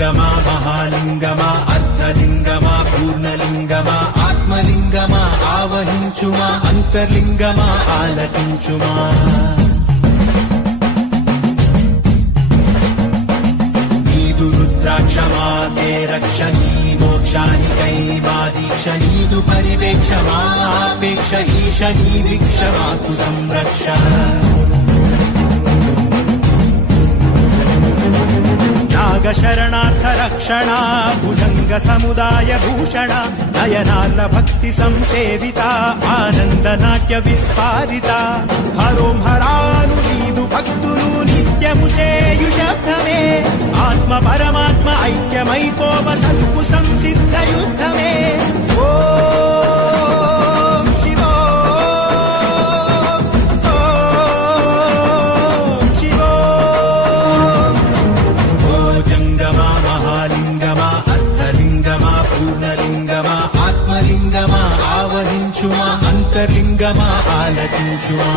లింగమా మహాలింగమా అర్ధలింగమా పూర్ణలింగమా ఆత్మలింగమా ఆవహించుమా అంతర్లింగమా ఆలకించుమా నీదు రుద్రాక్షమా తే రక్షణీ మోక్షానికై మా దీక్ష నీదు పరివేక్ష మాపేక్ష ఈశ నీ వీక్ష మాకు సంరక్ష నాగ శరణార్థ రక్షణ భుజంగ సముదాయ భూషణ నయనాల భక్తి సంసేవిత ఆనంద నాట్య విస్పారిత హరోం హరాను నీదు భక్తులు నిత్యము చేయు శబ్దమే ఆత్మ పరమాత్మ ఐక్యమైపోవ సల్పు సంసిద్ధ యుద్ధమే ఓం శివో శివో ఓ జంగమా మహాలింగమా అర్ధలింగమా పూర్ణలింగమా ఆత్మలింగమా ఆవహించుమా అంతర్లింగమా ఆలకించుమా